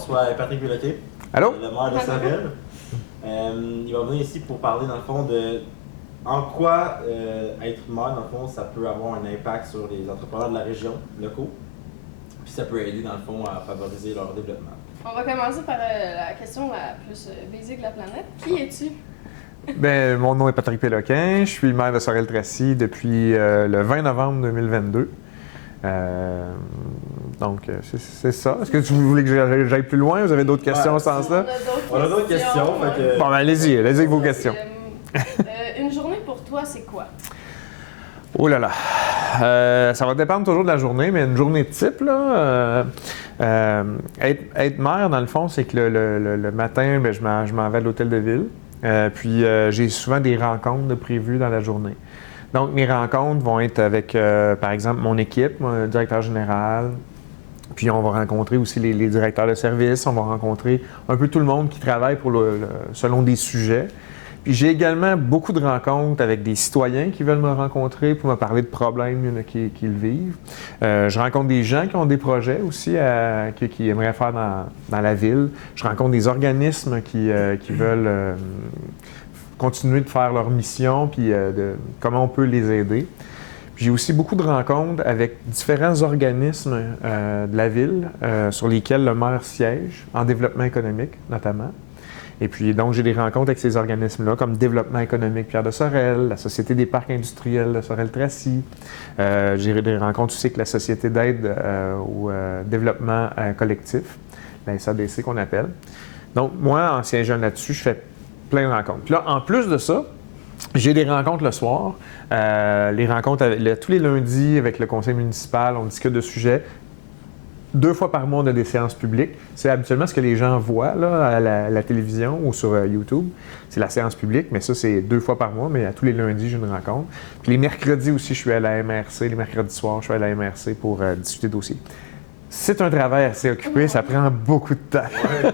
reçoit Patrick Péloquin, Allô? le maire de Sorel. Il va venir ici pour parler, dans le fond, de en quoi être maire, dans le fond, ça peut avoir un impact sur les entrepreneurs de la région, locaux, puis ça peut aider, dans le fond, à favoriser leur développement. On va commencer par la question la plus basique de la planète. Qui es-tu? Ben, mon nom est Patrick Péloquin, je suis maire de Sorel-Tracy depuis le 20 novembre 2022. Donc, c'est ça. Est-ce que vous voulez que j'aille plus loin? Vous avez d'autres questions sans ça? On a d'autres questions. Ouais. Bon, ben allez-y avec vos questions. Une journée pour toi, c'est quoi? Oh là là! Ça va dépendre toujours de la journée, mais une journée type, là, être maire, dans le fond, c'est que le matin, ben, je m'en vais à l'hôtel de ville. Puis j'ai souvent des rencontres de prévues dans la journée. Donc, mes rencontres vont être avec, par exemple, mon équipe, mon directeur général. Puis on va rencontrer aussi les directeurs de service. On va rencontrer un peu tout le monde qui travaille selon des sujets. Puis j'ai également beaucoup de rencontres avec des citoyens qui veulent me rencontrer pour me parler de problèmes qu'ils vivent. Je rencontre des gens qui ont des projets aussi qui aimeraient faire dans la ville. Je rencontre des organismes qui veulent continuer de faire leur mission, puis de comment on peut les aider. Puis j'ai aussi beaucoup de rencontres avec différents organismes de la ville sur lesquels le maire siège, en développement économique notamment. Et puis, donc, j'ai des rencontres avec ces organismes-là, comme Développement économique Pierre de Sorel, la Société des parcs industriels de Sorel-Tracy. J'ai des rencontres aussi avec la Société d'aide au développement collectif, la SADC qu'on appelle. Donc, moi, en siégeant là-dessus, je fais plein de rencontres. Puis là, en plus de ça, j'ai des rencontres le soir. Les rencontres tous les lundis avec le conseil municipal, on discute de sujets. 2 fois par mois, on a des séances publiques. C'est habituellement ce que les gens voient là, à la télévision ou sur YouTube. C'est la séance publique, mais ça, c'est 2 fois par mois, mais à tous les lundis, j'ai une rencontre. Puis les mercredis aussi, je suis à la MRC. Les mercredis soirs, je suis à la MRC pour discuter de dossiers. C'est un travail assez occupé, ça prend beaucoup de temps. Ouais.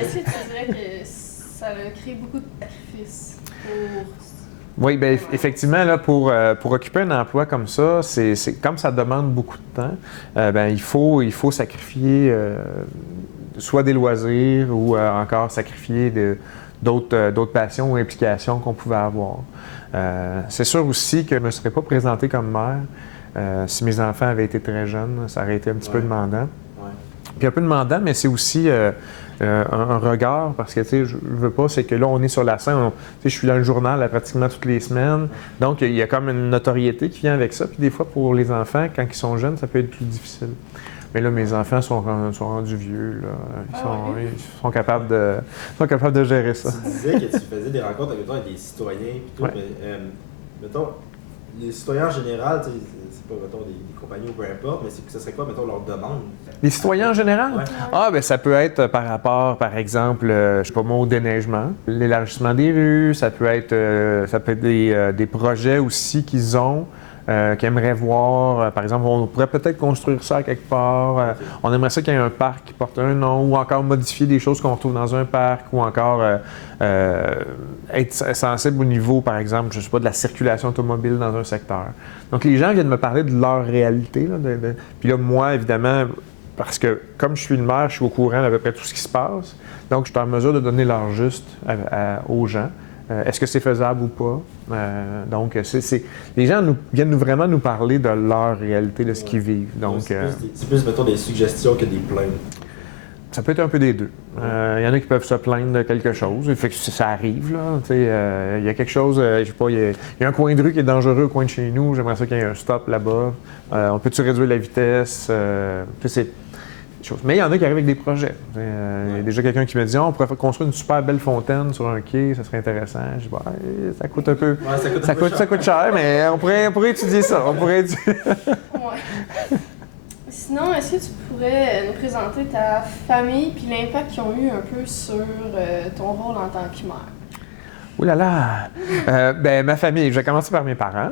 Est-ce que tu dirais que ça a créé beaucoup de sacrifices pour... Oui, bien, effectivement, là, pour occuper un emploi comme ça, c'est comme ça demande beaucoup de temps, bien, il faut sacrifier soit des loisirs ou encore sacrifier d'autres passions ou implications qu'on pouvait avoir. C'est sûr aussi que je ne me serais pas présenté comme maire si mes enfants avaient été très jeunes. Ça aurait été un petit peu demandant. Ouais. Puis un peu demandant, mais c'est aussi un regard, parce que, tu sais, je veux pas, c'est que là, on est sur la scène, je suis dans le journal là, pratiquement toutes les semaines, donc il y a comme une notoriété qui vient avec ça, puis des fois, pour les enfants, quand ils sont jeunes, ça peut être plus difficile. Mais là, mes enfants sont rendus vieux, là. Ils sont capables de gérer ça. Tu disais que tu faisais des rencontres avec des citoyens, et tout, ouais. Mais mettons, les citoyens en général, c'est pas, mettons, des compagnies ou peu importe, mais ce serait quoi, mettons, leur demande? Les citoyens en général? Ouais. Ah, bien, ça peut être par rapport, par exemple, je sais pas moi, au déneigement, l'élargissement des rues, ça peut être des projets aussi qu'ils ont, qu'ils aimeraient voir. Par exemple, on pourrait peut-être construire ça à quelque part. On aimerait ça qu'il y ait un parc qui porte un nom, ou encore modifier des choses qu'on retrouve dans un parc, ou encore être sensible au niveau, par exemple, je sais pas, de la circulation automobile dans un secteur. Donc, les gens viennent me parler de leur réalité. Là, Puis là, moi, évidemment, parce que comme je suis le maire, je suis au courant d'à peu près tout ce qui se passe. Donc, je suis en mesure de donner l'heure juste aux gens. Est-ce que c'est faisable ou pas? Donc, les gens viennent vraiment nous parler de leur réalité, de ce qu'ils vivent. Donc, c'est plus, mettons, des suggestions que des plaintes. Ça peut être un peu des deux. Il y en a qui peuvent se plaindre de quelque chose. Fait que ça arrive, là. Il y a quelque chose, je sais pas, il y a un coin de rue qui est dangereux au coin de chez nous. J'aimerais ça qu'il y ait un stop là-bas. On peut-tu réduire la vitesse? C'est choses. Mais il y en a qui arrivent avec des projets. Il y a déjà quelqu'un qui me dit on pourrait construire une super belle fontaine sur un quai, ça serait intéressant. Je dis ça coûte un peu. Ouais, ça coûte cher, mais on pourrait étudier ça. Ouais. Sinon, est-ce que tu pourrais nous présenter ta famille et l'impact qu'ils ont eu un peu sur ton rôle en tant que maire? Ouh là là! Ben, ma famille, je vais commencer par mes parents.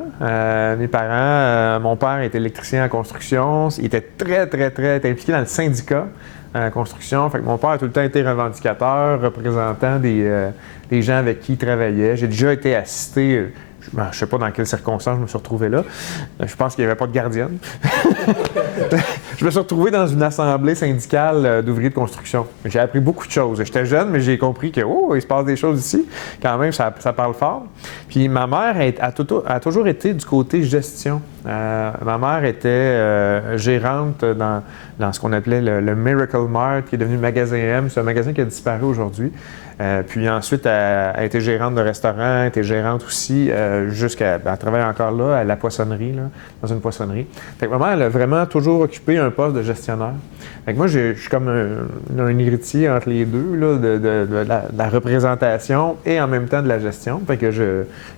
Mon père était électricien en construction. Il était très impliqué dans le syndicat en construction. Fait que mon père a tout le temps été revendicateur, représentant les gens avec qui il travaillait. J'ai déjà été assisté, je ne sais pas dans quelles circonstances je me suis retrouvé là. Je pense qu'il n'y avait pas de gardienne. Je me suis retrouvé dans une assemblée syndicale d'ouvriers de construction. J'ai appris beaucoup de choses. J'étais jeune, mais j'ai compris que, il se passe des choses ici. Quand même, ça parle fort. Puis ma mère a toujours été du côté gestion. Ma mère était gérante dans ce qu'on appelait le Miracle Mart, qui est devenu Magasin M. C'est un magasin qui a disparu aujourd'hui. Puis ensuite, elle a été gérante de restaurant, elle était gérante aussi elle travaille encore là, à la poissonnerie, là, dans une poissonnerie. Fait que ma mère, elle a vraiment toujours occupé un poste de gestionnaire. Fait que moi, je suis comme un héritier entre les deux, là, de la représentation et en même temps de la gestion. Fait que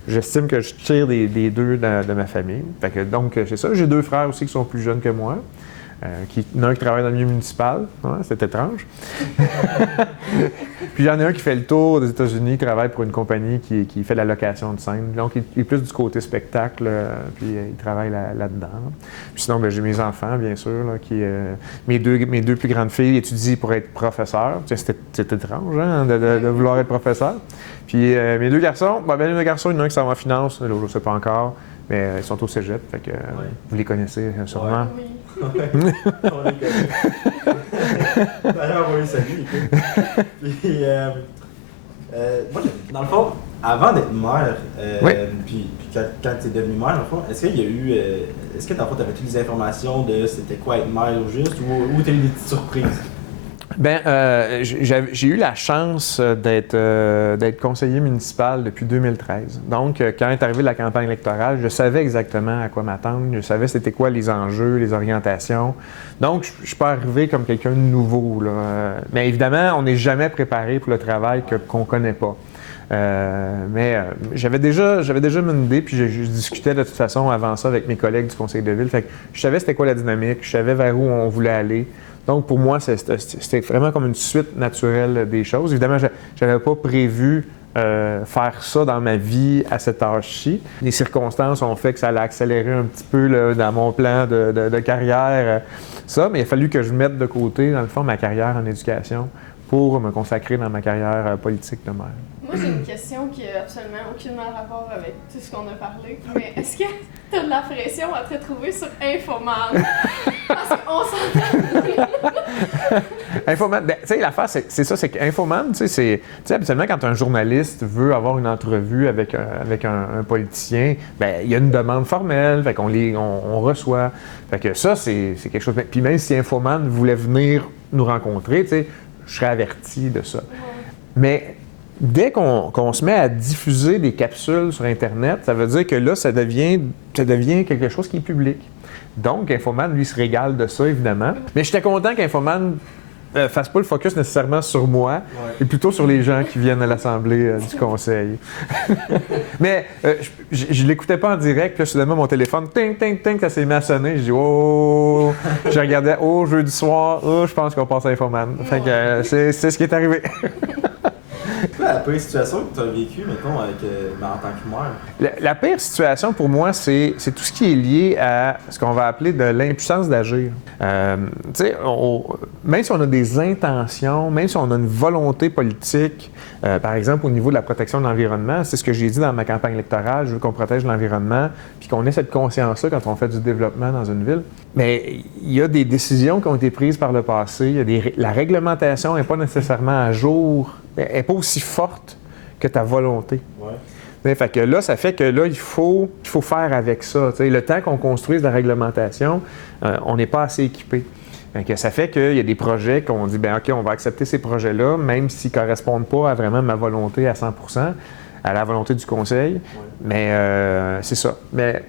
j'estime que je tire des deux de ma famille. Fait que donc, c'est ça. J'ai 2 frères aussi qui sont plus jeunes que moi. Un qui travaille dans le milieu municipal, c'est étrange. Puis j'en ai un qui fait le tour des États-Unis, qui travaille pour une compagnie qui fait la location de scène. Donc il est plus du côté spectacle, puis il travaille là-dedans. Puis sinon, j'ai mes enfants, bien sûr, là, mes deux plus grandes filles étudient pour être professeurs. C'est étrange de vouloir être professeur. Puis mes 2 garçons, les 2 garçons, il y en a un qui s'en va en finance, l'autre je ne sais pas encore. Mais ils sont au cégep, fait que vous les connaissez sûrement. Oui. On les connaît. D'ailleurs, on les salue. Puis, moi, dans le fond, avant d'être mère, puis quand tu es devenue mère, dans le fond, est-ce qu'il y a eu. Est-ce que dans le fond, tu avais toutes les informations de c'était quoi être mère au juste ou tu as eu des petites surprises? J'ai eu la chance d'être conseiller municipal depuis 2013. Donc, quand est arrivée la campagne électorale, je savais exactement à quoi m'attendre. Je savais c'était quoi les enjeux, les orientations. Donc, je ne suis pas arrivé comme quelqu'un de nouveau, là. Mais évidemment, on n'est jamais préparé pour le travail qu'on ne connaît pas. Mais j'avais déjà une idée, puis je discutais de toute façon avant ça avec mes collègues du conseil de ville. Fait que je savais c'était quoi la dynamique, je savais vers où on voulait aller. Donc, pour moi, c'était vraiment comme une suite naturelle des choses. Évidemment, je n'avais pas prévu faire ça dans ma vie à cet âge-ci. Les circonstances ont fait que ça allait accélérer un petit peu là, dans mon plan de carrière, mais il a fallu que je mette de côté, dans le fond, ma carrière en éducation pour me consacrer dans ma carrière politique de maire. Moi, j'ai une question qui n'a absolument aucunement rapport avec tout ce qu'on a parlé, mais est-ce que tu as de la pression à te retrouver sur Infoman? Parce qu'on s'entend. Infoman, tu sais, l'affaire, c'est ça, c'est qu'Infoman, tu sais, habituellement, quand un journaliste veut avoir une entrevue avec un politicien, il y a une demande formelle, fait qu'on reçoit. Fait que ça, c'est quelque chose. Puis même si Infoman voulait venir nous rencontrer, tu sais, je serais averti de ça. Ouais. Mais dès qu'on se met à diffuser des capsules sur Internet, ça veut dire que là, ça devient quelque chose qui est public. Donc, Infoman, lui, se régale de ça, évidemment. Mais j'étais content qu'Infoman fasse pas le focus nécessairement sur moi, et plutôt sur les gens qui viennent à l'Assemblée du Conseil. Mais je l'écoutais pas en direct, puis là, soudainement, mon téléphone, ting, ting, ting, ça s'est mis à sonner. Je dis, oh! Je regardais, jeudi soir, je pense qu'on passe à Infoman. Fait que c'est ce qui est arrivé. La pire situation que tu as vécue, mettons, en tant que maire? La pire situation pour moi, c'est tout ce qui est lié à ce qu'on va appeler de l'impuissance d'agir. Tu sais, même si on a des intentions, même si on a une volonté politique, par exemple au niveau de la protection de l'environnement, c'est ce que j'ai dit dans ma campagne électorale, je veux qu'on protège l'environnement, puis qu'on ait cette conscience-là quand on fait du développement dans une ville. Mais il y a des décisions qui ont été prises par le passé, la réglementation n'est pas nécessairement à jour, elle n'est pas aussi forte que ta volonté. Ouais. Fait que là, ça fait que là, il faut faire avec ça. T'sais. Le temps qu'on construise la réglementation, on n'est pas assez équipé. Ça fait qu'il y a des projets qu'on dit, OK, on va accepter ces projets-là, même s'ils ne correspondent pas à vraiment ma volonté à 100%, à la volonté du conseil. Ouais. Mais c'est ça. Mais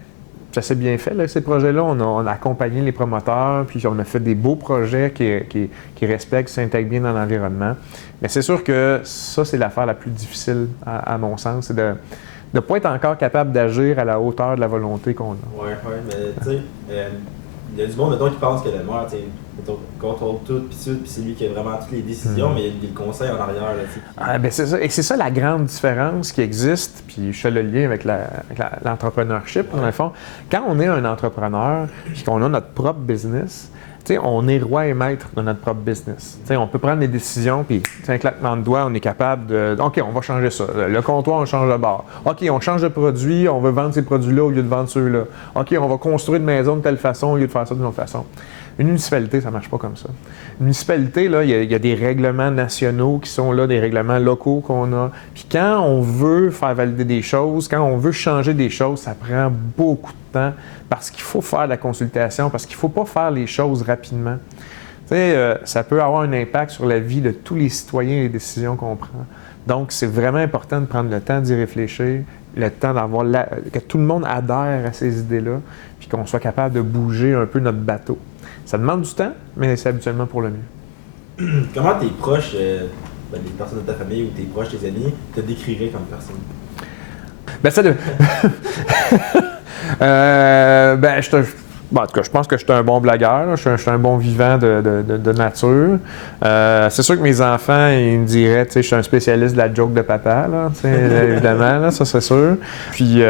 ça s'est bien fait, là, ces projets-là. On a accompagné les promoteurs, puis on a fait des beaux projets qui respectent, qui s'intègrent bien dans l'environnement. Mais c'est sûr que ça, c'est l'affaire la plus difficile, à mon sens, c'est de ne pas être encore capable d'agir à la hauteur de la volonté qu'on a. Oui, mais tu sais, il y a du monde qui pense que le maire, tu sais, contrôle tout, puis c'est lui qui a vraiment toutes les décisions, mais il y a des conseils en arrière. Là, c'est ça. Et c'est ça la grande différence qui existe, puis je fais le lien avec l'entrepreneurship, dans le fond. Quand on est un entrepreneur, puis qu'on a notre propre business, on est roi et maître de notre propre business. On peut prendre des décisions, puis un claquement de doigts, on est capable de... OK, on va changer ça. Le comptoir, on change de bar. OK, on change de produit, on veut vendre ces produits-là au lieu de vendre ceux-là. OK, on va construire une maison de telle façon au lieu de faire ça d'une autre façon. Une municipalité, ça ne marche pas comme ça. Une municipalité, là, il y a des règlements nationaux qui sont là, des règlements locaux qu'on a. Puis quand on veut faire valider des choses, quand on veut changer des choses, ça prend beaucoup de temps parce qu'il faut faire de la consultation, parce qu'il ne faut pas faire les choses rapidement. Ça peut avoir un impact sur la vie de tous les citoyens et les décisions qu'on prend. Donc, c'est vraiment important de prendre le temps d'y réfléchir, le temps d'avoir que tout le monde adhère à ces idées-là, puis qu'on soit capable de bouger un peu notre bateau. Ça demande du temps, mais c'est habituellement pour le mieux. Comment tes proches, les personnes de ta famille ou tes proches, tes amis, te décriraient comme personne? En tout cas, je pense que je suis un bon blagueur, je suis un bon vivant de nature. C'est sûr que mes enfants, ils me diraient, je suis un spécialiste de la joke de papa, là, évidemment, là, ça c'est sûr. Puis,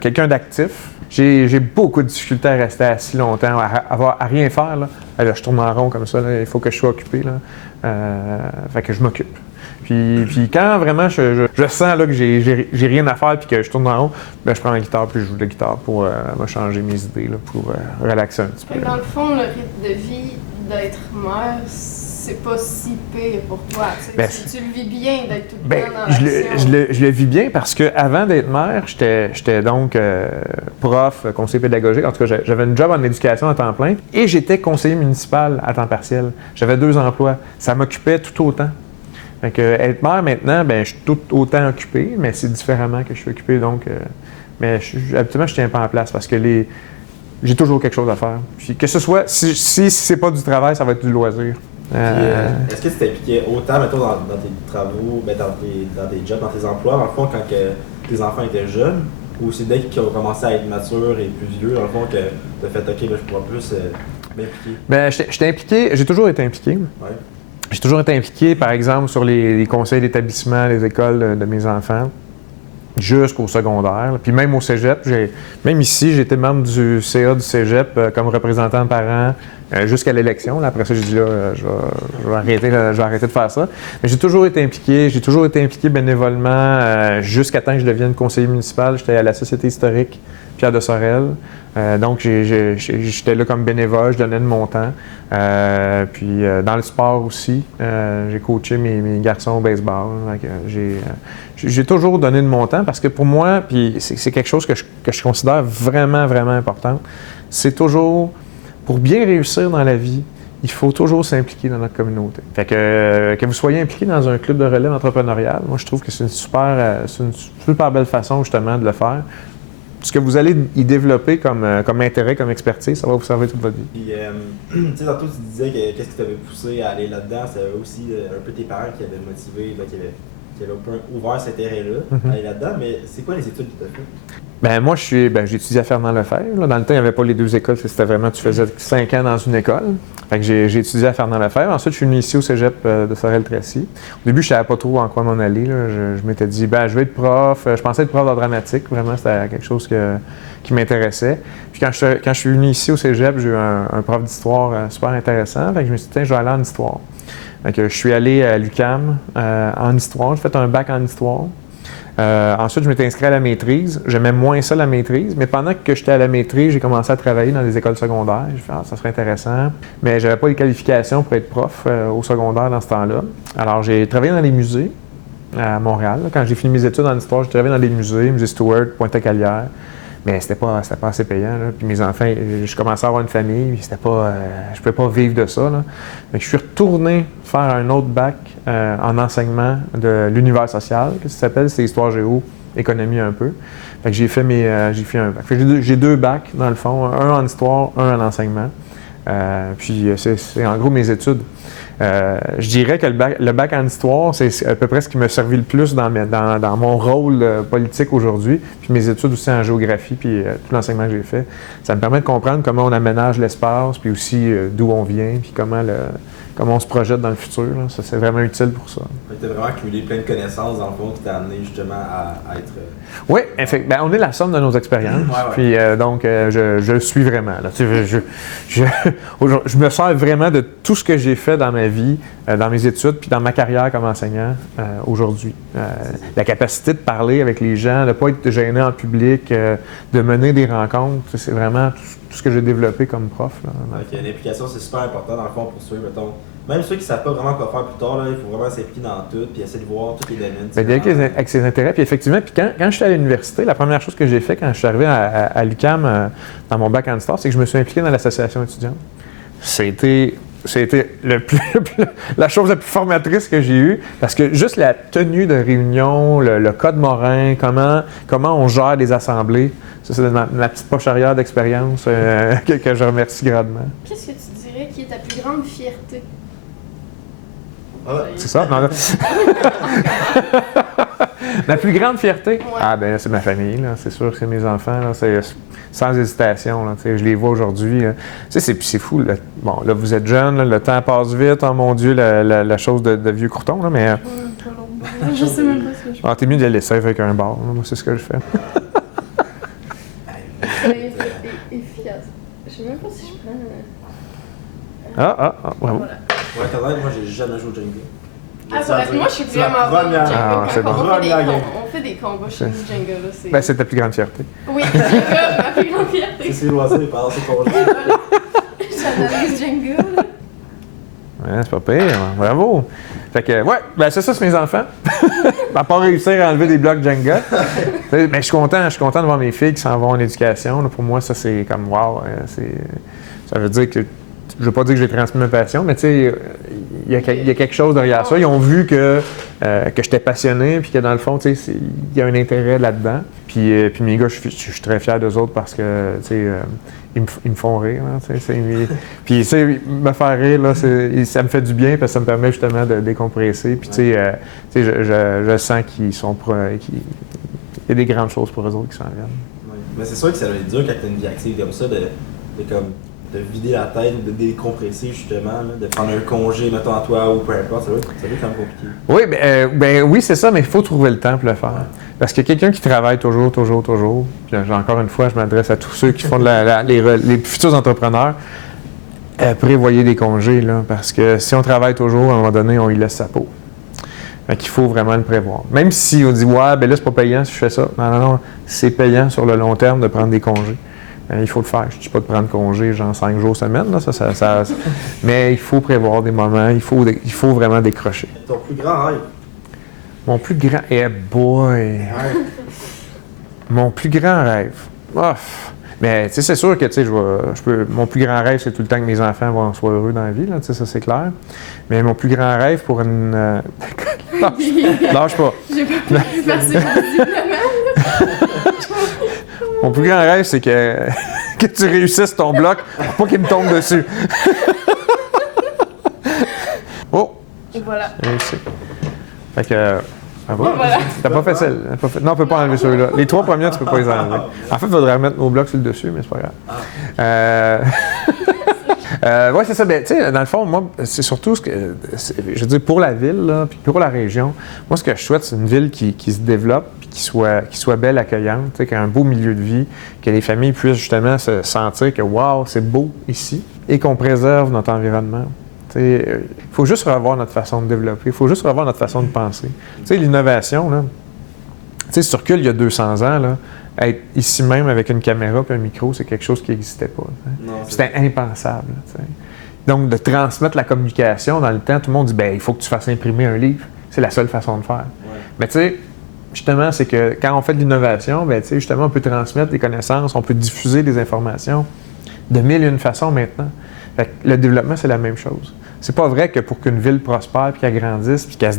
quelqu'un d'actif. J'ai beaucoup de difficultés à rester assis longtemps, à rien faire. Là. Alors, je tourne en rond comme ça, là, il faut que je sois occupé. Là. Fait que je m'occupe. Puis quand vraiment je sens là, que j'ai rien à faire et que je tourne en rond, je prends la guitare puis je joue de la guitare pour me changer mes idées, là, pour relaxer un petit peu. Dans le fond, le rythme de vie d'être mère, c'est pas si pire pour toi. Tu le vis bien d'être tout le temps dans l'action. Je le vis bien parce qu'avant d'être mère, j'étais donc prof, conseiller pédagogique. En tout cas, j'avais une job en éducation à temps plein et j'étais conseiller municipal à temps partiel. J'avais 2 emplois. Ça m'occupait tout autant. Fait que, être mère maintenant, je suis tout autant occupé, mais c'est différemment que je suis occupé. Donc, mais habituellement, je tiens pas en place parce que j'ai toujours quelque chose à faire. Puis que ce soit, si c'est pas du travail, ça va être du loisir. Est-ce que tu t'impliquais autant, mettons, dans tes travaux, dans tes jobs, dans tes emplois, dans le fond, quand tes enfants étaient jeunes, ou c'est dès qu'ils ont commencé à être matures et plus vieux, dans le fond, que tu as fait « OK, je pourrais plus m'impliquer ». J'étais impliqué, j'ai toujours été impliqué. Ouais. J'ai toujours été impliqué, par exemple, sur les conseils d'établissement, les écoles de mes enfants, jusqu'au secondaire. Puis même au cégep, même ici, j'étais membre du CA du cégep comme représentant de parents jusqu'à l'élection. Là, après ça, j'ai dit, je vais arrêter de faire ça. Mais j'ai toujours été impliqué bénévolement jusqu'à temps que je devienne conseiller municipal. J'étais à la Société historique Pierre de Sorel. Donc, j'étais là comme bénévole, je donnais de mon temps. Puis, dans le sport aussi, j'ai coaché mes garçons au baseball. J'ai toujours donné de mon temps parce que pour moi, puis c'est quelque chose que je considère vraiment, vraiment important, c'est toujours, pour bien réussir dans la vie, il faut toujours s'impliquer dans notre communauté. Fait que vous soyez impliqué dans un club de relève entrepreneurial, moi, je trouve que c'est une super belle façon, justement, de le faire. Ce que vous allez y développer comme intérêt, comme expertise, ça va vous servir toute votre vie. Puis, tu sais, tantôt, tu disais que qu'est-ce qui t'avait poussé à aller là-dedans, c'était aussi un peu tes parents qui avaient motivé, là, qui avaient un peu ouvert cet intérêt-là, à aller là-dedans. Mais c'est quoi les études que tu as faites? Moi, j'ai étudié à Fernand-Lefebvre. Là. Dans le temps, il n'y avait pas les 2 écoles, c'était vraiment, tu faisais 5 ans dans une école. Fait que j'ai étudié à Fernand-Lefebvre. Ensuite, je suis venu ici au cégep de Sorel-Tracy. Au début, je ne savais pas trop en quoi m'en aller. Là. Je m'étais dit, je vais être prof. Je pensais être prof d'art dramatique. Vraiment, c'était quelque chose qui m'intéressait. Puis quand je suis venu ici au cégep, j'ai eu un prof d'histoire super intéressant. Fait que je me suis dit, tiens, je vais aller en histoire. Fait que je suis allé à l'UQAM en histoire. J'ai fait un bac en histoire. Ensuite, je m'étais inscrit à la maîtrise. J'aimais moins ça, la maîtrise. Mais pendant que j'étais à la maîtrise, j'ai commencé à travailler dans des écoles secondaires. J'ai fait, ça serait intéressant. Mais je n'avais pas les qualifications pour être prof au secondaire dans ce temps-là. Alors, j'ai travaillé dans les musées à Montréal. Quand j'ai fini mes études en histoire, j'ai travaillé dans des musées, Musée Stewart, Pointe-à-Calière. Mais c'était pas assez payant. Là. Puis mes enfants, je commençais à avoir une famille, puis je pouvais pas vivre de ça. Là. Donc, je suis retourné faire un autre bac en enseignement de l'univers social, que ça s'appelle, c'est Histoire Géo, économie un peu. Fait que j'ai fait un bac. Fait que j'ai 2 bacs, dans le fond, un en histoire, un en enseignement. Puis c'est en gros mes études. Je dirais que le bac en histoire, c'est à peu près ce qui m'a servi le plus dans mon rôle politique aujourd'hui, puis mes études aussi en géographie, puis tout l'enseignement que j'ai fait. Ça me permet de comprendre comment on aménage l'espace, puis aussi d'où on vient, puis comment on se projette dans le futur. Là. Ça, c'est vraiment utile pour ça. Tu as vraiment accumulé plein de connaissances, dans le fond, qui t'a amené justement à être... Oui, effectivement. On est la somme de nos expériences. Puis donc, je le suis vraiment. Là. Je me sers vraiment de tout ce que j'ai fait dans ma vie, dans mes études, puis dans ma carrière comme enseignant aujourd'hui. La capacité de parler avec les gens, de ne pas être gêné en public, de mener des rencontres, c'est vraiment tout ce que j'ai développé comme prof. L'implication, c'est super important dans le fond pour ceux, mettons, même ceux qui ne savent pas vraiment quoi faire plus tard, là, il faut vraiment s'impliquer dans tout, puis essayer de voir tous les domaines. Avec ses intérêts, puis effectivement, puis quand je suis à l'université, la première chose que j'ai fait quand je suis arrivé à l'UQAM dans mon bac en histoire, c'est que je me suis impliqué dans l'association étudiante. C'était la chose la plus formatrice que j'ai eue, parce que juste la tenue de réunion, le code Morin, comment on gère les assemblées, ça c'est ma petite poche arrière d'expérience que je remercie grandement. Qu'est-ce que tu dirais qui est ta plus grande fierté? C'est ça? Non, ma plus grande fierté? Ouais. Ah ben c'est ma famille, là. C'est sûr que c'est mes enfants, là. C'est sans hésitation, là. Je les vois aujourd'hui. C'est fou. Là. Bon, là, vous êtes jeunes, là, le temps passe vite. Oh mon Dieu, la chose de vieux croutons, là, mais... Je sais même pas ce que je fais. Ah, t'es mieux de les laisser avec un bar, là. Moi, c'est ce que je fais. Efficace. Je sais même pas si je prends... Bravo. Voilà. Ouais, t'as l'air, moi, j'ai jamais joué au Jenga. Moi, je suis vraiment bonne au Jenga. C'est bon. On fait des combats chez nous, Jenga. Là, c'est ta plus grande fierté. Oui, Jenga, ma plus grande fierté. C'est ses loisirs pendant ses congés. J'analyse Jenga. Ouais, c'est pas pire. Bravo. Fait que, c'est ça, c'est mes enfants. À part réussir à enlever des blocs Jenga. Mais je suis content de voir mes filles qui s'en vont en éducation. Là, pour moi, ça, c'est comme wow. Ça veut dire que je ne veux pas dire que j'ai transmis ma passion, mais tu sais, il y a quelque chose derrière ça. Ils ont vu que j'étais passionné, puis que dans le fond, tu sais, il y a un intérêt là-dedans. Puis mes gars, je suis très fier d'eux autres parce que, tu sais, ils me font rire. Hein, puis, tu sais, me faire rire, là, ça me fait du bien parce que ça me permet justement de décompresser. Puis, tu sais, je sens qu'ils sont qu'il y a des grandes choses pour eux autres qui s'en viennent. Oui. Mais c'est sûr que ça doit être dur quand tu as une vie active comme ça, de vider la tête, de décompresser justement, là, de prendre un congé, mettons, à toi ou peu importe, ça va être quand même compliqué. Oui, oui, c'est ça, mais il faut trouver le temps pour le faire. Ouais. Parce que quelqu'un qui travaille toujours, puis encore une fois, je m'adresse à tous ceux qui font les futurs entrepreneurs, prévoyez des congés, là, parce que si on travaille toujours, à un moment donné, on y laisse sa peau. Fait qu'il faut vraiment le prévoir. Même si on dit, ouais, ben là, c'est pas payant si je fais ça. Non, c'est payant sur le long terme de prendre des congés. Il faut le faire. Je ne dis pas de prendre congé, genre 5 jours semaine, là, mais il faut prévoir des moments, il faut vraiment décrocher. Ton plus grand rêve? Mon plus grand... boy! Mon plus grand rêve? Mais tu sais, c'est sûr que tu sais, mon plus grand rêve, c'est tout le temps que mes enfants soient heureux dans la vie, là, tu sais, ça c'est clair. Mais mon plus grand rêve pour une... Lâche pas. J'ai pas pu passer Mon plus grand rêve, c'est que tu réussisses ton bloc pour pas qu'il me tombe dessus. Oh! Voilà. Réussi. Fait que... Voilà. T'as pas fait celle. Non, on peut pas enlever celui-là. Les 3 premiers, tu peux pas les enlever. En fait, il faudrait remettre nos blocs sur le dessus, mais c'est pas grave. Oui, c'est ça. Ben, tu sais, dans le fond, moi, c'est surtout ce que... Je veux dire, pour la ville, là, puis pour la région, moi, ce que je souhaite, c'est une ville qui se développe, puis qui soit belle, accueillante, tu sais, qui a un beau milieu de vie, que les familles puissent justement se sentir que, wow, c'est beau ici, et qu'on préserve notre environnement. Il faut juste revoir notre façon de développer, il faut juste revoir notre façon de penser. L'innovation, là, sur Cul, il y a 200 ans, là, être ici même avec une caméra et un micro, c'est quelque chose qui n'existait pas. C'était impensable. T'sais. Donc, de transmettre la communication dans le temps, tout le monde dit il faut que tu fasses imprimer un livre. C'est la seule façon de faire. Ouais. Mais tu sais, justement, c'est que quand on fait de l'innovation, justement, on peut transmettre des connaissances, on peut diffuser des informations de 1001 façons maintenant. Fait que le développement, c'est la même chose. C'est pas vrai que pour qu'une ville prospère, puis qu'elle grandisse, puis qu'elle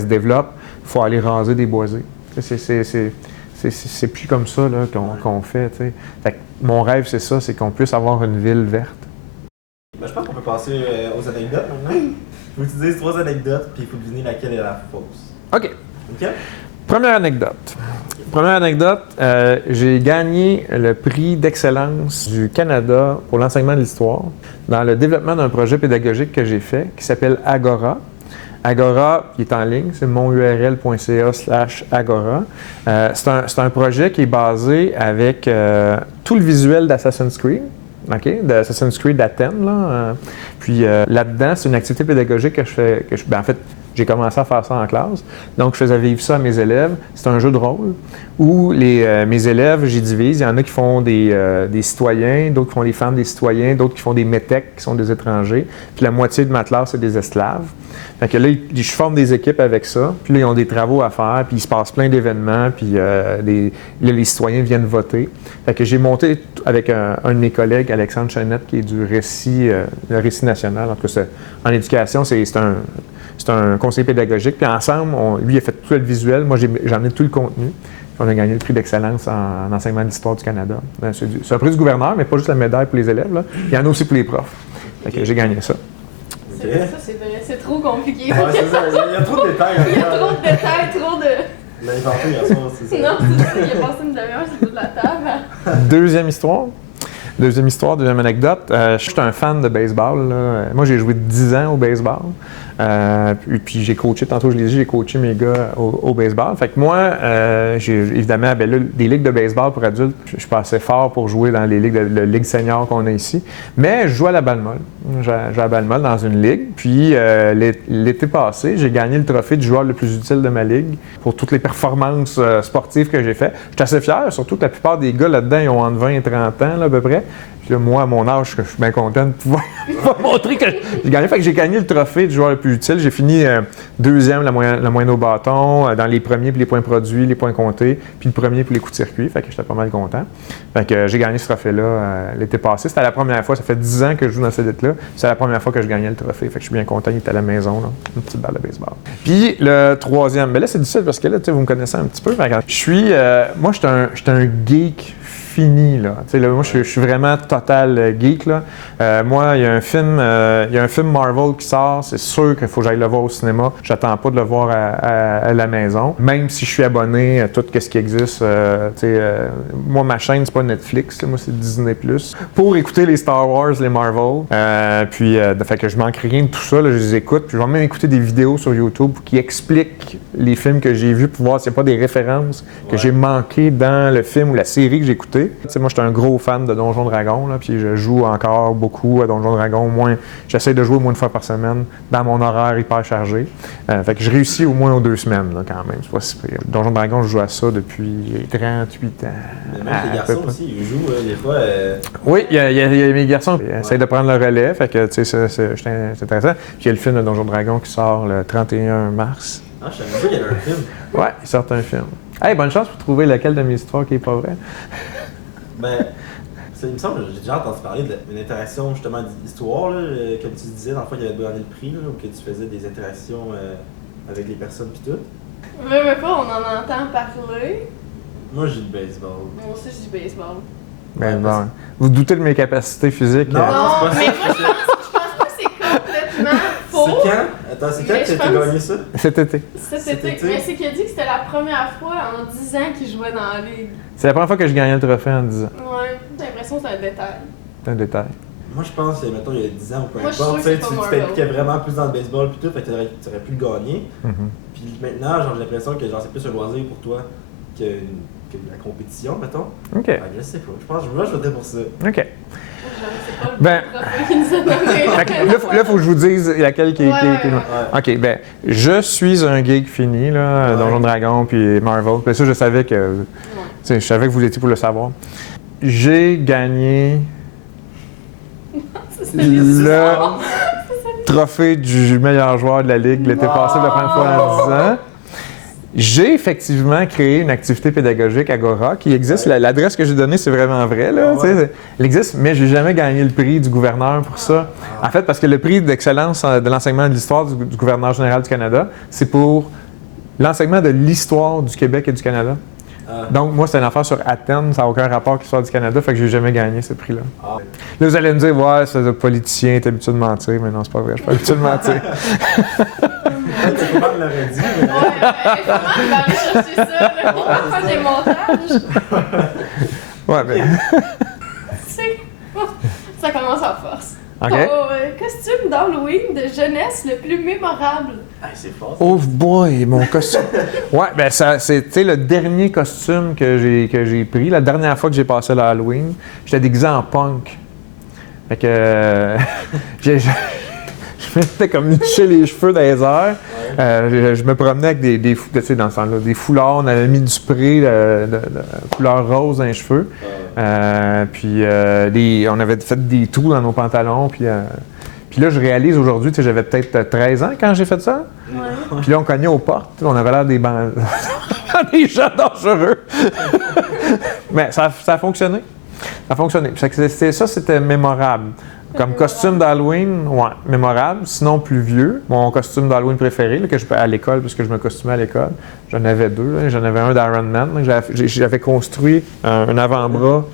se développe, il faut aller raser des boisés. C'est plus comme ça là, qu'on fait, t'sais. Fait que mon rêve, c'est ça, c'est qu'on puisse avoir une ville verte. Ben, je pense qu'on peut passer aux anecdotes maintenant. faut que tu dises 3 anecdotes, puis il faut deviner laquelle est la fausse. OK. OK? Première anecdote. J'ai gagné le prix d'excellence du Canada pour l'enseignement de l'histoire dans le développement d'un projet pédagogique que j'ai fait qui s'appelle Agora. Agora, qui est en ligne, c'est monurl.ca/agora. C'est un projet qui est basé avec tout le visuel d'Assassin's Creed. OK, d'Assassin's Creed d'Athènes. Là-dedans, c'est une activité pédagogique que je fais. En fait, j'ai commencé à faire ça en classe. Donc, je faisais vivre ça à mes élèves. C'est un jeu de rôle où mes élèves, j'y divise. Il y en a qui font des citoyens, d'autres qui font les femmes des citoyens, d'autres qui font des métèques, qui sont des étrangers. Puis la moitié de ma classe, c'est des esclaves. Fait que là, je forme des équipes avec ça. Puis là, ils ont des travaux à faire. Puis il se passe plein d'événements. Puis les citoyens viennent voter. Fait que j'ai monté avec un de mes collègues, Alexandre Chenette, qui est du le récit national. En tout cas, en éducation, c'est un conseiller pédagogique. Puis ensemble, lui, il a fait tout le visuel. Moi, j'en ai tout le contenu. Puis on a gagné le prix d'excellence en enseignement de l'histoire du Canada. C'est un prix du gouverneur, mais pas juste la médaille pour les élèves. Là. Il y en a aussi pour les profs. Fait que j'ai gagné ça. Ça, c'est vrai. C'est trop compliqué. Ouais, c'est ça. Il y a trop de détails. Il y a trop de détails, trop de... L'inventé hier soir, c'est ça. Non, c'est ça. Il a passé une demi-heure sur toute la table. Deuxième deuxième anecdote. Je suis un fan de baseball. Là. Moi, j'ai joué 10 ans au baseball. Puis j'ai coaché, tantôt je l'ai dit, j'ai coaché mes gars au baseball. Fait que moi, j'ai évidemment, là, des ligues de baseball pour adultes, je suis pas assez fort pour jouer dans les ligues de ligue senior qu'on a ici. Mais je joue à la balle molle. Je joue à la balle molle dans une ligue. Puis l'été passé, j'ai gagné le trophée du joueur le plus utile de ma ligue pour toutes les performances sportives que j'ai faites. J'étais assez fier, surtout que la plupart des gars là-dedans, ils ont entre 20 et 30 ans là, à peu près. Puis là, moi, à mon âge, je suis bien content de pouvoir montrer que j'ai gagné. Fait que j'ai gagné le trophée du joueur le plus utile. J'ai fini deuxième, la moyenne au bâton, dans les premiers pour les points produits, les points comptés, puis le premier pour les coups de circuit. Fait que j'étais pas mal content. Fait que j'ai gagné ce trophée-là l'été passé. C'était la première fois. Ça fait 10 ans que je joue dans cette élite-là. C'est la première fois que je gagnais le trophée. Fait que je suis bien content. Il était à la maison, là, une petite balle de baseball. Puis le troisième, ben là, c'est difficile parce que là, vous me connaissez un petit peu. Fait que je suis moi, je suis un geek fini, là. Là, moi, je suis vraiment total geek, là. Moi, il y a un film Marvel qui sort, c'est sûr qu'il faut que j'aille le voir au cinéma. J'attends pas de le voir à la maison. Même si je suis abonné à tout ce qui existe. Moi, ma chaîne, c'est pas Netflix, là. Moi, c'est Disney+. Pour écouter les Star Wars, les Marvel. Fait que je manque rien de tout ça, là, je les écoute. Puis je vais même écouter des vidéos sur YouTube qui expliquent les films que j'ai vus pour voir s'il n'y a pas des références que j'ai manquées dans le film ou la série que j'ai écouté. Moi, je suis un gros fan de Donjons Dragons, là, puis je joue encore beaucoup à Donjons Dragons. J'essaie de jouer au moins une fois par semaine dans mon horaire hyper chargé. Fait que je réussis au moins aux 2 semaines, là, quand même. C'est pas si pire. Donjons Dragons, je joue à ça depuis 38 ans. Mais même les garçons aussi, ils jouent des fois. Oui, il y a mes garçons qui essayent de prendre le relais. Fait que, c'est intéressant. Puis il y a le film de Donjons Dragons qui sort le 31 mars. Ah, je savais pas qu'il y avait un film. Ouais, il sort un film. Hey, bonne chance pour trouver laquelle de mes histoires qui est pas vraie. Ben, il me semble que j'ai déjà entendu parler d'une interaction justement d'histoire, là, comme tu disais, dans le fond, il y avait gagné le prix, là, où que tu faisais des interactions avec les personnes pis tout. Mais pas, on en entend parler. Moi, j'ai le baseball. Moi aussi, j'ai du baseball. Ben bon. Vous doutez de mes capacités physiques? Non, Non, c'est mais pas moi, je pense pas que c'est complètement faux. C'est quand? Attends, c'est quand Mais que tu je as pense- gagné ça? Cet été. Cet été. Mais c'est qu'il a dit que c'était la première fois en 10 ans qu'il jouait dans la ligue. C'est la première fois que je gagnais le trophée en 10 ans. Ouais, j'ai l'impression que c'est un détail. C'est un détail. Moi, je pense que, mettons, il y a 10 ans ou peu Moi, je suis importe, sûre que tu c'est pas t'impliquais Marvel. vraiment plus dans le baseball pis tout, fait que tu aurais pu le gagner. Mhm. Puis maintenant, genre, j'ai l'impression que genre, c'est plus un loisir pour toi que la compétition, mettons. OK. Ouais, je sais pas. Je pense que moi, je votais pour ça. OK. C'est pas le Ben- trophée qu'il nous a donné. Fait que là, faut que je vous dise laquelle qui est. Ouais. OK, ben, je suis un geek fini, là, Ouais. Donjons Dragons puis Marvel. Puis ça, je savais que. Je savais que vous étiez pour le savoir. J'ai gagné le trophée du meilleur joueur de la Ligue l'été passé pour la première fois en 10 ans. J'ai effectivement créé une activité pédagogique Agora qui existe. L'adresse que j'ai donnée, c'est vraiment vrai. Là, Ah ouais. Elle existe, mais j'ai jamais gagné le prix du gouverneur pour ça. En fait, parce que le prix d'excellence de l'enseignement de l'histoire du gouverneur général du Canada, c'est pour l'enseignement de l'histoire du Québec et du Canada. Ah. Donc, moi, c'est une affaire sur Athènes, ça n'a aucun rapport avec l'histoire du Canada, fait que j'ai jamais gagné ce prix-là. Ah. Là, vous allez me dire, ouais, c'est un politicien, t'es habitué de mentir, mais non, c'est pas vrai, je suis pas habitué de mentir. Comment on l'aurait dit, mais... Ouais, comment il va aller chercher ça, là? Il va faire des montages. Ouais, mais. C'est... Ça commence en force. OK. Ton costume d'Halloween de jeunesse le plus mémorable. Ah, c'est fort. Ça. Oh boy, mon costume. Ouais, ben ça, c'était le dernier costume que j'ai pris. La dernière fois que j'ai passé le Halloween, j'étais déguisé en punk. Fait que je m'étais comme liché les cheveux dans les airs. Je me promenais avec tu sais, dans ce temps-là, des foulards. On avait mis du spray de couleur rose dans les cheveux. Puis on avait fait des trous dans nos pantalons. Puis là, je réalise aujourd'hui, tu sais, j'avais peut-être 13 ans quand j'ai fait ça. Ouais. Puis là, on cognait aux portes. On avait l'air des gens dangereux. Mais ça a fonctionné. Ça a fonctionné. Ça, c'était mémorable. Comme costume d'Halloween, ouais, mémorable. Sinon, plus vieux. Mon costume d'Halloween préféré, là, que je à l'école, parce que je me costumais à l'école, j'en avais deux. Là. J'en avais un d'Iron Man. J'avais construit un avant-bras.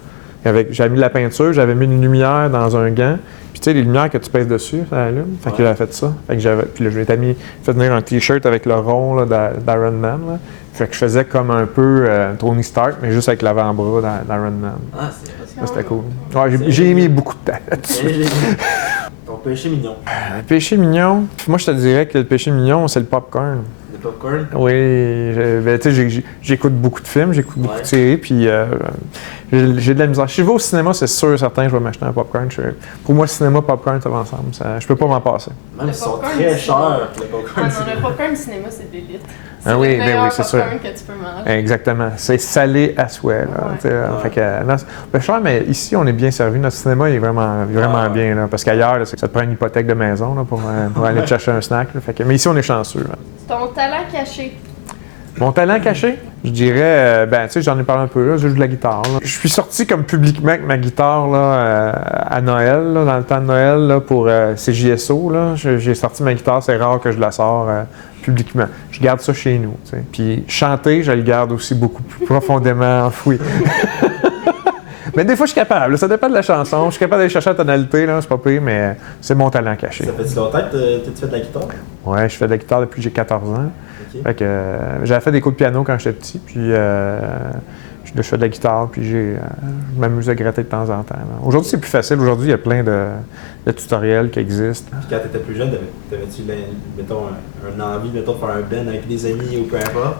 J'avais mis de la peinture, j'avais mis une lumière dans un gant. Puis tu sais, les lumières que tu pèses dessus, ça allume. Fait que j'avais fait ça. Fait que puis là, je m'étais fait venir un t-shirt avec le rond là, d'Iron Man. Là. Fait que je faisais comme un peu Tony Stark, mais juste avec l'avant-bras d'Iron Man. Ah, c'est Ça, c'était cool. Ouais, j'ai mis beaucoup de temps là-dessus. Ton péché mignon. Le péché mignon, moi je te dirais que le péché mignon, c'est le popcorn. Le popcorn? Oui, ben, tu sais, j'écoute beaucoup de films, j'écoute beaucoup de séries, puis j'ai de la misère. Si je vais au cinéma, c'est sûr, certain, je vais m'acheter un popcorn. Pour moi, cinéma, popcorn, ça va ensemble. Je peux pas m'en passer. Même Le ils sont popcorn très du chers, cinéma. le popcorn. Ah non, le popcorn du cinéma, c'est l'élite. C'est Ah oui, le ben meilleur oui, c'est sûr. popcorn que tu peux manger. Exactement. C'est salé à souhait. Là, Ouais. tu sais, fait que, non, ben, cher, mais ici, on est bien servi. Notre cinéma est vraiment bien. Là, parce qu'ailleurs, là, ça te prend une hypothèque de maison là, pour aller te chercher un snack. Là, fait que, mais ici, on est chanceux. Là. Ton talent caché. Mon talent caché, je dirais, ben tu sais, j'en ai parlé un peu, là, je joue de la guitare. Là. Je suis sorti comme publiquement avec ma guitare là, à Noël, là, dans le temps de Noël, là, pour CJSO. Là. J'ai sorti ma guitare, c'est rare que je la sors publiquement. Je garde ça chez nous. Tu sais. Puis chanter, je le garde aussi beaucoup plus profondément enfoui. Mais des fois, je suis capable. Là, ça dépend de la chanson. Je suis capable d'aller chercher la tonalité, là, c'est pas pire, mais c'est mon talent caché. Ça fait longtemps que tu fais de la guitare? Ouais, je fais de la guitare depuis que j'ai 14 ans. Okay. Fait que j'avais fait des cours de piano quand j'étais petit, puis je fais de la guitare, puis je m'amuse à gratter de temps en temps. Là. Aujourd'hui, c'est plus facile. Aujourd'hui, il y a plein de tutoriels qui existent. Puis quand tu étais plus jeune, t'avais-tu, mettons, un envie, mettons, de faire un band avec des amis ou peu importe?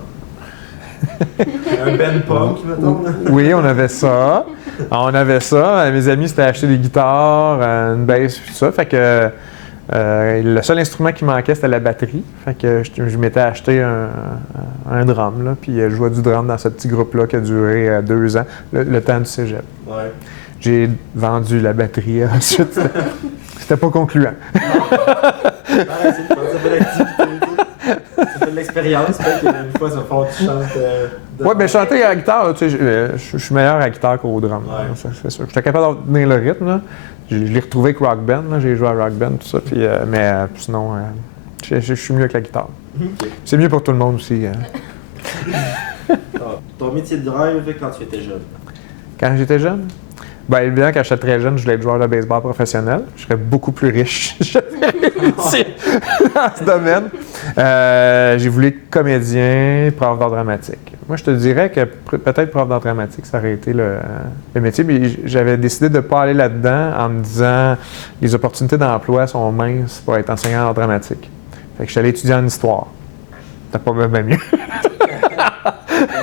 Un band punk, mettons? Oui, on avait ça. Mes amis s'étaient acheté des guitares, une basse, tout ça. Fait que le seul instrument qui manquait, c'était la batterie. Fait que je m'étais acheté un drum, là, puis je jouais du drum dans ce petit groupe-là qui a duré 2 ans, le temps du cégep. Ouais. J'ai vendu la batterie ensuite. C'était pas concluant. Ah, c'est le fun, ça fait l'activité. Ça fait de l'expérience, peut-être qu'une fois, ça va falloir que tu chantes. Oui, bien chanter à la guitare, tu sais, je suis meilleur à la guitare qu'au drum. Ouais. Là, c'est sûr. J'étais capable de tenir le rythme. Là. Je l'ai retrouvé avec Rock Band. Là. J'ai joué à Rock Band, tout ça. Puis, mais sinon, je suis mieux avec la guitare. Okay. C'est mieux pour tout le monde aussi. Ton métier de rêve quand tu étais jeune? Quand j'étais jeune? Bien évidemment, quand j'étais très jeune, je voulais être joueur de baseball professionnel. Je serais beaucoup plus riche si j'avais réussi dans ce domaine. J'ai voulu être comédien, prof d'art dramatique. Moi, je te dirais que peut-être prof d'art dramatique, ça aurait été le métier. Mais j'avais décidé de ne pas aller là-dedans en me disant les opportunités d'emploi sont minces pour être enseignant en art dramatique. Fait que je suis allé étudier en histoire. C'était pas bien mieux.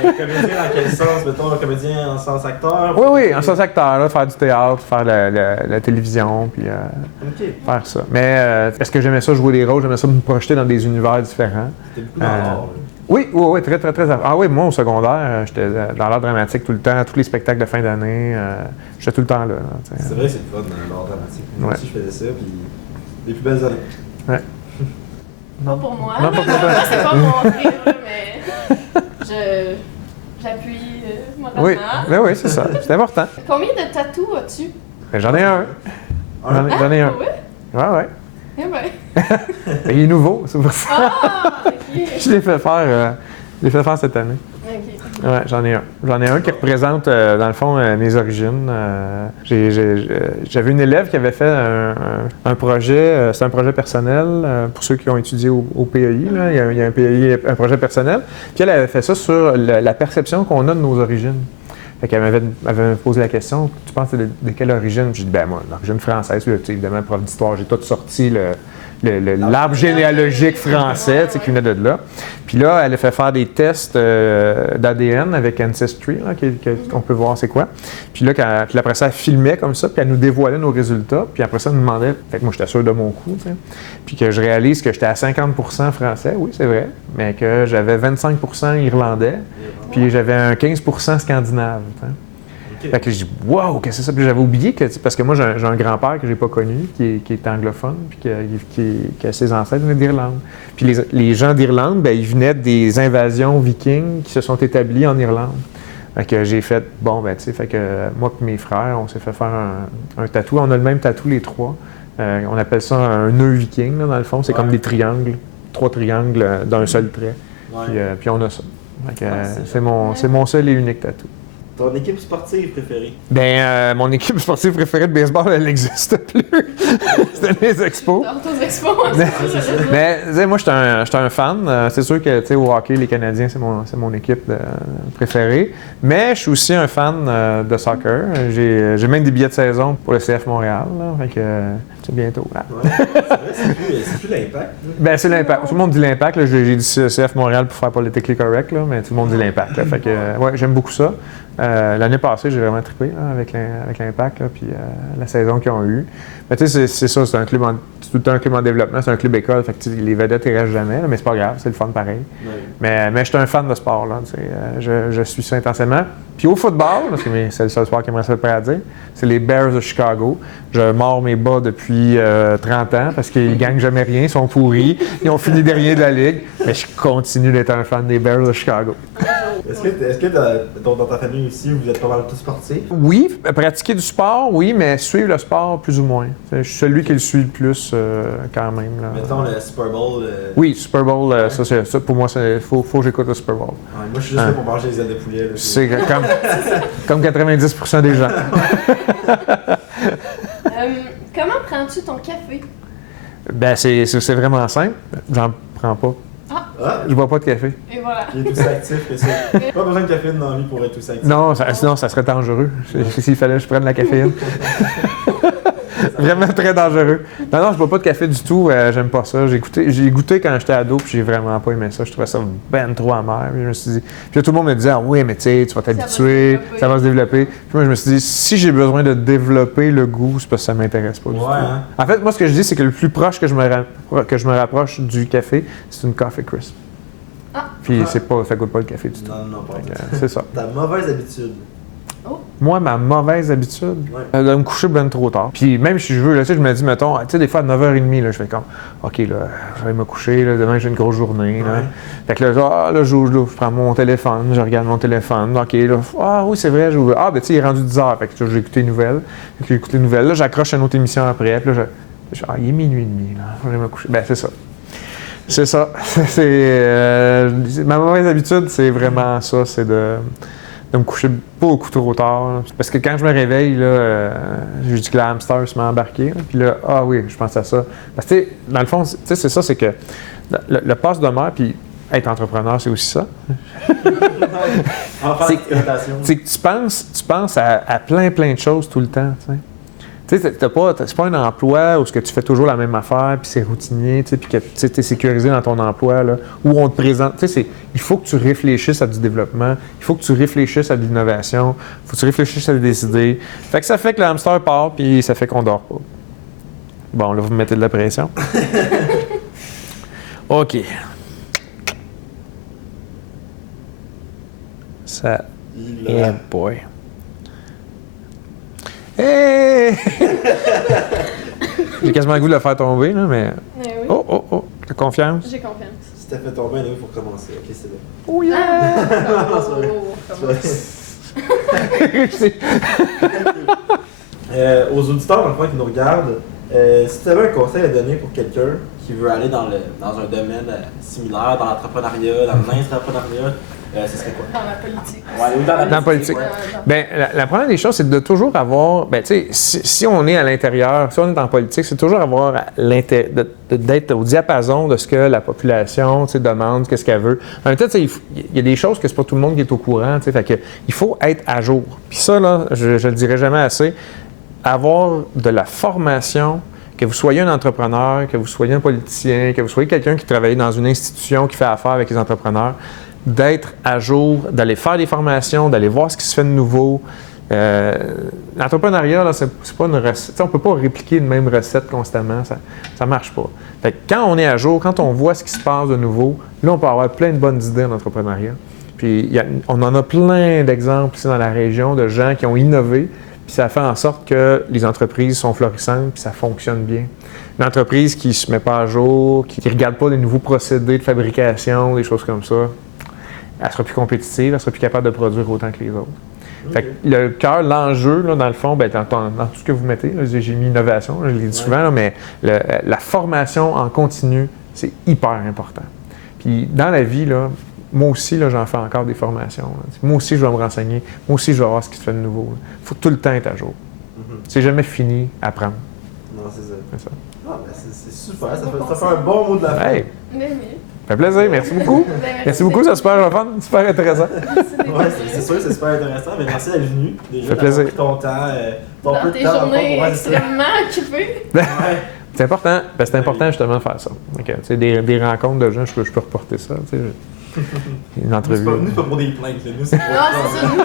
Comédien dans quel sens? Mettons, un comédien en sens acteur? Oui, en sens acteur, là, faire du théâtre, faire la télévision, puis faire ça. Mais est-ce que j'aimais ça jouer des rôles? J'aimais ça me projeter dans des univers différents. C'était beaucoup dans l'art. Oui, très, très, très. Ah oui, moi, au secondaire, j'étais dans l'art dramatique tout le temps, tous les spectacles de fin d'année, j'étais tout le temps là. C'est vrai que c'est le fun dans l'art dramatique. Moi aussi, je faisais ça, puis les plus belles années. Ouais. Pas pour moi. Non, pas pour toi. Moi, c'est pas mon rire, là, mais j'appuie moralement. Oui, c'est ça. C'est important. Combien de tatous as-tu? Ben, j'en ai un. J'en ai un. Oui? Ouais. Eh ben. Il est nouveau, c'est pour ça. Ah, ok. Je l'ai fait faire cette année. Ok. Ouais, j'en ai un. J'en ai un qui représente, dans le fond, mes origines. J'avais une élève qui avait fait un projet, c'est un projet personnel, pour ceux qui ont étudié au PEI, là, il y a un PEI, un projet personnel. Puis elle avait fait ça sur la perception qu'on a de nos origines. Fait qu'elle m'avait posé la question, tu penses de quelle origine? J'ai dit, ben moi, l'origine française, puis, évidemment, prof d'histoire, j'ai tout sorti l'arbre généalogique français qui venait de là. Puis là, elle a fait faire des tests d'ADN avec Ancestry, là, qu'on peut voir c'est quoi. Puis là, puis après ça, elle filmait comme ça, puis elle nous dévoilait nos résultats. Puis après ça, elle nous demandait, fait que moi, j'étais sûr de mon coup, t'sais. Puis que je réalise que j'étais à 50% français, oui, c'est vrai, mais que j'avais 25% irlandais, puis j'avais un 15% scandinave. T'sais. Fait que je dis, wow, qu'est-ce que c'est ça? Puis j'avais oublié que, parce que moi, j'ai un grand-père que j'ai pas connu, qui est anglophone, puis qui a ses ancêtres venaient d'Irlande. Puis les gens d'Irlande, ben, ils venaient des invasions vikings qui se sont établies en Irlande. Fait que j'ai fait, bon, ben, tu sais, fait que moi et mes frères, on s'est fait faire un tatou. On a le même tatou, les trois. On appelle ça un nœud viking, là, dans le fond. C'est comme des triangles, 3 triangles d'un seul trait. Puis on a ça. Fait que, c'est mon seul et unique tatou. Ton équipe sportive préférée? Ben, mon équipe sportive préférée de baseball, elle n'existe plus. C'était les Expos. Aux Expos, Mais moi, j'étais un fan. C'est sûr que, tu sais, au hockey, les Canadiens, c'est mon équipe préférée. Mais je suis aussi un fan de soccer. J'ai même des billets de saison pour le CF Montréal. Là, fait que c'est bientôt. Là. Ouais, c'est vrai, c'est plus l'Impact. Ben, c'est l'Impact. Tout le monde dit l'Impact. Là. J'ai dit CF Montréal pour faire politically correct, là, mais tout le monde dit l'Impact. Fait que, ouais, j'aime beaucoup ça. L'année passée, j'ai vraiment trippé là, avec l'Impact, là, puis la saison qu'ils ont eue. Mais tu sais, c'est ça, c'est tout le temps un club en développement, c'est un club école, fait que les vedettes ne restent jamais, là, mais c'est pas grave, c'est le fun pareil. Oui. Mais je suis un fan de sport, là, je suis ça intensément. Puis au football, parce que c'est le seul sport qui me reste prêt à dire, c'est les Bears de Chicago. Je mords mes bas depuis 30 ans parce qu'ils ne gagnent jamais rien, ils sont pourris, ils ont fini dernier de la ligue, mais je continue d'être un fan des Bears de Chicago. Est-ce que dans ta famille aussi, vous êtes pas mal tous sportifs? Oui, pratiquer du sport, oui, mais suivre le sport, plus ou moins. Je suis celui qui le suit le plus quand même. Là. Mettons le Super Bowl. Oui, Super Bowl, ouais. ça, pour moi, il faut que j'écoute le Super Bowl. Ouais, moi, je suis juste là pour manger des ailes de poulet. Là, c'est comme 90% des gens. Comment prends-tu ton café? Ben, c'est vraiment simple. J'en prends pas. Je bois pas de café. Et voilà. Il est aussi actif que ça. Pas besoin de caféine dans la vie pour être aussi actif. Non, sinon ça serait dangereux. S'il fallait que je prenne la caféine. Vraiment très dangereux. Non, je bois pas de café du tout. J'aime pas ça. J'ai goûté quand j'étais ado, puis j'ai vraiment pas aimé ça. Je trouvais ça ben trop amer. Puis je me suis dit. Puis là, tout le monde me disait, ah oui, mais tu sais, tu vas t'habituer, ça va se développer. Puis moi, je me suis dit, si j'ai besoin de développer le goût, c'est parce que ça m'intéresse pas du tout. Hein? En fait, moi, ce que je dis, c'est que le plus proche que je me rapproche du café, c'est une Coffee Crisp. Puis ça goûte pas le café du tout. Non, pas. C'est ça. Ta mauvaise habitude. Moi, ma mauvaise habitude, de me coucher bien trop tard. Puis même si je veux, là, je me dis, mettons, tu sais, des fois à 9h30, là, je fais comme, OK, là, je vais me coucher, là, demain j'ai une grosse journée. Là. Fait que là, je prends mon téléphone, je regarde mon téléphone, OK, là, oui, c'est vrai, j'ouvre. Ben, tu sais, il est rendu 10h, fait que j'ai écouté les nouvelles. Fait que j'ai écouté les nouvelles, là, j'accroche à une autre émission après, puis là, il est minuit et demi, là, je vais me coucher. Ben, c'est ça. C'est ça. Ma mauvaise habitude, c'est vraiment ça, c'est de me coucher beaucoup trop tard. Là. Parce que quand je me réveille, là, j'ai dit que le hamster se m'a embarqué. Là, puis là, oui, je pense à ça. Parce que, dans le fond, c'est ça, c'est que le poste de mère, puis être entrepreneur, c'est aussi ça. C'est que tu penses à plein de choses tout le temps. Tu sais, c'est pas un emploi où tu fais toujours la même affaire, puis c'est routinier, puis que tu es sécurisé dans ton emploi, là, où on te présente. Il faut que tu réfléchisses à du développement, il faut que tu réfléchisses à de l'innovation, il faut que tu réfléchisses à des idées. Fait que ça fait que le hamster part, puis ça fait qu'on dort pas. Bon, là, vous me mettez de la pression. OK. Ça. Yeah, boy. Hey! J'ai quasiment le goût de le faire tomber, là, mais. Oui. Oh, t'as confiance? J'ai confiance. Si t'as fait tomber, il faut recommencer. Ok, c'est bon. Oh yeah! Aux auditeurs, dans le fond, qui nous regardent, si tu avais un conseil à donner pour quelqu'un qui veut aller dans un domaine similaire, dans l'entrepreneuriat, dans l'intrapreneuriat, ce serait quoi? Dans la politique. Ouais, ou dans la politique. Ouais, Bien, la première des choses, c'est de toujours avoir, bien, tu sais, si on est à l'intérieur, si on est en politique, c'est toujours avoir d'être au diapason de ce que la population, tu sais, demande, qu'est-ce qu'elle veut. En même temps, tu sais, il y a des choses que c'est pas tout le monde qui est au courant, tu sais, fait que il faut être à jour. Puis ça, là, je le dirai jamais assez, avoir de la formation, que vous soyez un entrepreneur, que vous soyez un politicien, que vous soyez quelqu'un qui travaille dans une institution qui fait affaire avec les entrepreneurs, d'être à jour, d'aller faire des formations, d'aller voir ce qui se fait de nouveau. L'entrepreneuriat, là, c'est pas une recette. On ne peut pas répliquer une même recette constamment. Ça ne marche pas. Fait que quand on est à jour, quand on voit ce qui se passe de nouveau, là, on peut avoir plein de bonnes idées en entrepreneuriat. Puis on en a plein d'exemples ici dans la région de gens qui ont innové, puis ça fait en sorte que les entreprises sont florissantes, puis ça fonctionne bien. Une entreprise qui ne se met pas à jour, qui ne regarde pas les nouveaux procédés de fabrication, des choses comme ça, elle sera plus compétitive, elle sera plus capable de produire autant que les autres. Okay. Fait que le cœur, l'enjeu, là, dans le fond, bien, dans tout ce que vous mettez, là, j'ai mis innovation, je l'ai dit souvent, là, mais la formation en continu, c'est hyper important. Puis dans la vie, là, moi aussi, là, j'en fais encore des formations. Là. Moi aussi, je vais me renseigner. Moi aussi, je vais voir ce qui se fait de nouveau. Il faut tout le temps être à jour. C'est jamais fini à apprendre. Non, c'est ça. C'est ça. Ah, ben c'est super, ça fait un bon mot de la fin. Hey. Mais oui. Ça fait plaisir, merci beaucoup. Merci beaucoup, c'est super fun, super intéressant. Ouais, c'est sûr, c'est super intéressant, mais merci d'être venu. Déjà, ça fait plaisir. Pris ton temps, ton Dans peu de tes temps, journées ouais, extrêmement occupées. Ouais. C'est important, parce que c'est important justement de faire ça. Okay. Des rencontres de gens, je peux reporter ça. Une entrevue. Nous, c'est pas pour des plaintes, là. Nous, c'est pour Non, c'est ça, nous,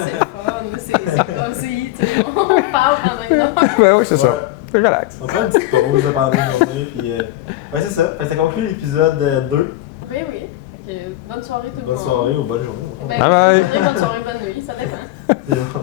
c'est fun. C'est cosy, tu sais. On parle pendant une heure. Ouais, oui, c'est ça. Ouais. C'est relax. On fait une petite pause là, pendant une journée, puis ouais, c'est ça. Fait que ça conclut l'épisode 2. Oui, oui. Fait que bonne soirée tout le monde. Bonne soirée ou bonne journée. Ben, Bye bye. Bonne soirée, bonne nuit, ça dépend. C'est bon.